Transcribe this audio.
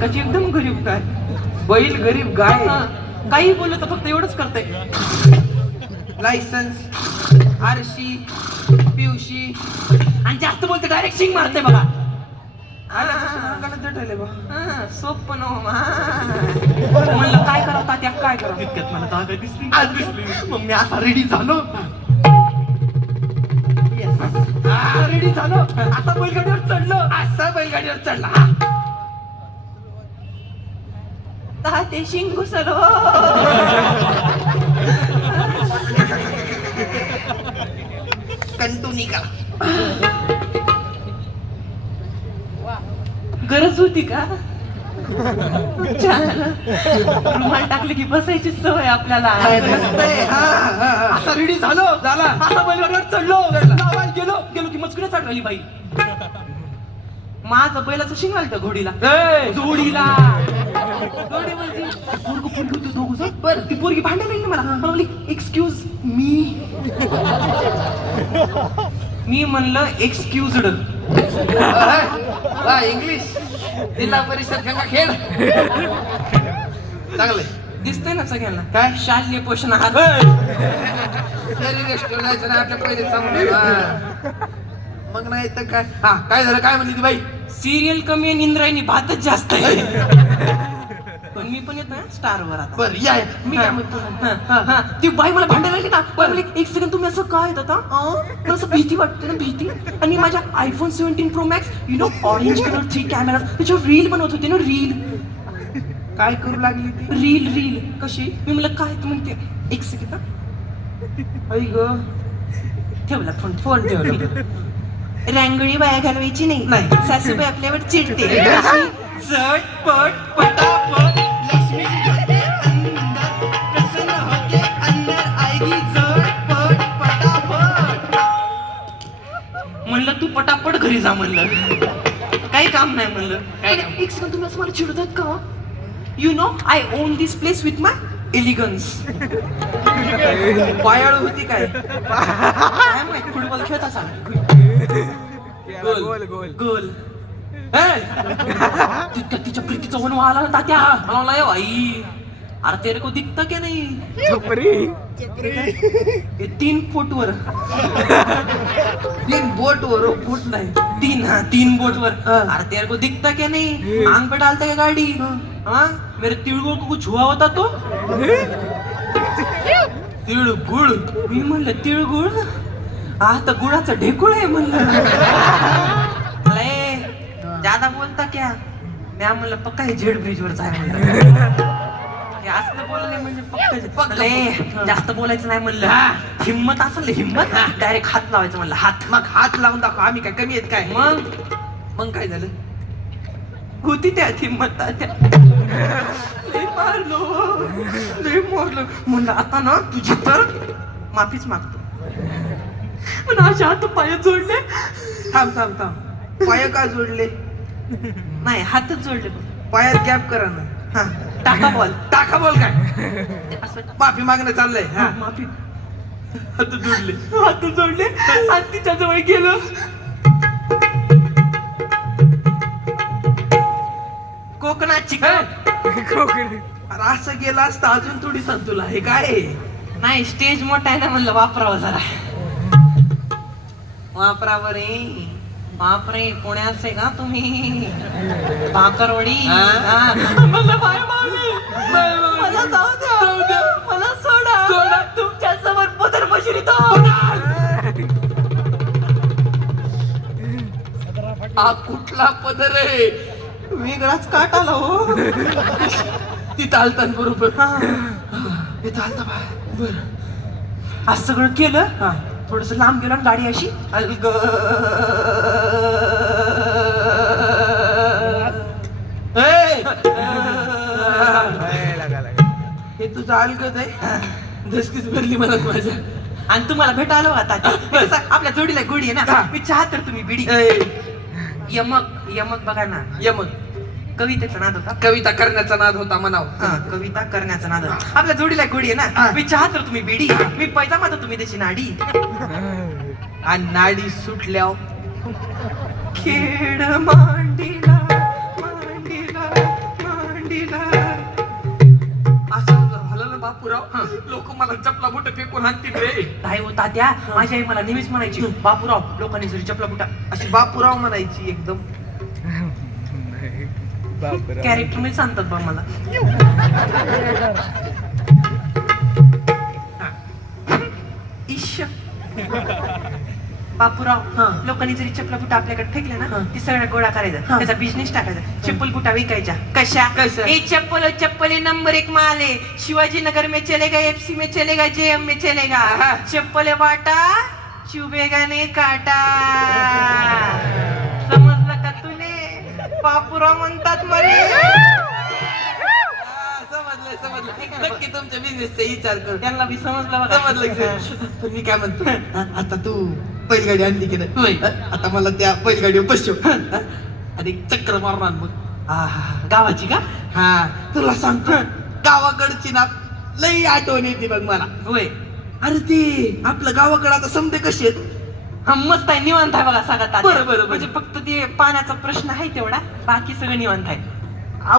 मालकाची एकदम गरीब गाय. बैल गरीब गाय. काही बोललं तर फक्त एवढंच करते. लायसन्स, आरशी, पिवशी आणि जास्त बोलते डायरेक्ट शिंग मारते बघा. सोप म्हणलं काय करा तात्या काय करा. तितक्यात मला जागा दिसली. मग मी असा रेडी झालो. रेडी झालो. आता बैलगाडीवर चढलो. असा बैलगाडीवर चढला. ताते शिंग घुसलो. कंटुनी करा. गरज होती का? रुमाल टाकले की बसायची सवय आपल्याला. असा रेडी झालो. झाला. आता बैलगाडीवर चढलो. गावात गेलो की मचकुऱ्या चढवली बाई. माझं बैलाचं शिंग आलं घोडीला. जोडीला जोडी म्हणजे पोरग पोरगी होती दोघं जण. बरं ती पोरगी भांडायला लागली मला. म्हणली एक्सक्यूज मी म्हणलं एक्सक्यूजड. इंग्लिश जिल्हा परिषद गंगाखेड. चांगलंय. दिसतंय ना सगळ्यांना. काय? शालेय पोषण आहार. रेस्टॉरंट जायचं ना आपल्या पहिले सांगून. मग नाही तर काय. हा काय झालं? काय म्हणली ती बाई? सिरियल कमी आणि इंद्रायणी भातच जास्त आहे. पण मी पण येतो स्टारवर आता. बर या. मी काय म्हणतो ती बाई मला भांडायला लागली ना. म्हणली एक सेकंड तुम्ही असं काय आता. मला असं भीती वाटते ना. भीती. आणि माझ्या iPhone 17 pro max orange colour 3 camera त्याच्यावर रील बनवत होते ना. रील काय करू लागली ती? रील कशी. मी म्हणलं काय तू म्हणते. एक सेकंड आई ग. ठेवला फोन ठेवला. रांगोळी बाया घालवायची नाही. सासूबाई आपल्यावर चिडते. झटपट पटापट लक्ष्मी होते अंदर प्रसन्न होते अंदर आएगी झटपट पटापट. म्हणलं तू पटापट घरी जा म्हणलं. काही काम नाही म्हणलं. एक सेकंड तुम्ही असं मला चिडतात का? You know I own this place with my elegance. पायाळू होती काय? काय माहिती फुटबॉल खेळत असा. गोल तिच्या प्रीतीचा वनवा आला ना तात्या. मला आई अरे तेरे को दिखता क्या नाही. 3 फूटवर 3 बोटवर. बोट नाही 3 बोटवर. अरे तेरे को दिखता क्या नहीं. आंग पे डालता क्या गाड़ी. हाँ मेरे तिळगुळ को कुछ हुआ होता तो. तिळगुळ. मी म्हणलं तिळगुळ. आता गुळाचं ढेकुळ आहे म्हणलं. ज्यादा बोलता क्या. मी म्हणलं पक्का हे झेड ब्रिज वर जाय म्हणलं. असलं बोलले म्हणजे पक्का जास्त बोलायचं नाही म्हणलं. हिम्मत असेल हिम्मत डायरेक्ट हात लावायचं म्हणलं. मग हात लावून दाखव. आम्ही काय कमी आहेत काय? मग काय झालं? होती त्यात हिम्मत तात्या. लय मारलो म्हणलं आता ना तुझी तर माफीच मागतो. पण अशा हात पाय जोडले. थांब. पाय का जोडले? नाही हातच जोडले. पायात गॅप करा ना. हा टाका बॉल काय. माफी मागणं चाललंय. हा माफी. हात जोडले आणि तिच्या जवळ गेलो. कोकणाची अरे असं गेला असता अजून थोडी संतुला. हे काय? नाही स्टेज मोठा आहे ना म्हणलं वापरावं जरा. वापरावर बापरे पुण्याचे का तुम्ही. भाकरवडी. मला जाऊ द्या. मला सोडा. तुमच्या समोर पदर मशिरी तो. हा कुठला पदर आहे? वेगळाच काट आला हो. ती चालतात बरोबर. हे चालतं बा. बर आज सगळं केलं. थोडस लांब गेलो गाडी अशी. हे तुझं अलगद आहे. धसकीच भरली मला माझ्या. आणि तुम्हाला भेटायला आता आपल्या जोडीला गोडी आहे ना. मी चहा तर तुम्ही बिडी. यमक बघा ना. यमक कवितेचा नाद होता. कविता करण्याचा नाद होता म्हणाव. कविता करण्याचा नाद. आपल्या जोडीला गोडी आहे ना. मी चहा तर तुम्ही बिडी. मी पैसा माझा तुम्ही त्याची नाडी. आणि नाडी सुटल्यावर खेळ मांडीला बापूराव लोक मला चपला बुट फेकून आणतील रे. नाही हो तात्या, माझी आई मला नेहमीच म्हणायची, बापूराव लोकांनी जरी चपला बुटा अशी बापूराव म्हणायची एकदम. कॅरेक्टर मध्ये सांगतात बा मला. ईश बापूराव लोकांनी जरी चप्पल बुटा आपल्याकडे फेकले ना, ती सगळ्या गोळा करायचा, त्याचा बिझनेस टाकायचा, चप्पल बुटा विकायच्या. कशा? ए चप्पल नंबर 1 माल है, शिवाजी नगर में चलेगा, FC में चलेगा, JM में चलेगा. चप्पल बाटा चुभेगा नाही काटा. समजलं का तुले? बापूराव म्हणतात मला. समजलं नक्की तुमच्या बिझनेसचा विचार कर. त्यांना बी समजलं बघा. समजलं. पण मी काय म्हणतो, आता तू बैलगाडी आणली की नाही, आता मला त्या बैलगाडीवर बसव आणि चक्कर मारणार मग. गावाची का? हा तुला सांगतो, गावाकडची ना लई आठवण येते बघ मला. होय. अरे ते आपलं गावाकडे आता समजे कसे आहेत. हा मस्त आहे, निवांत आहे बघा सगळं तात्या. बरं. म्हणजे फक्त ते पाण्याचा प्रश्न आहे तेवढा, बाकी सगळं निवांत आहे.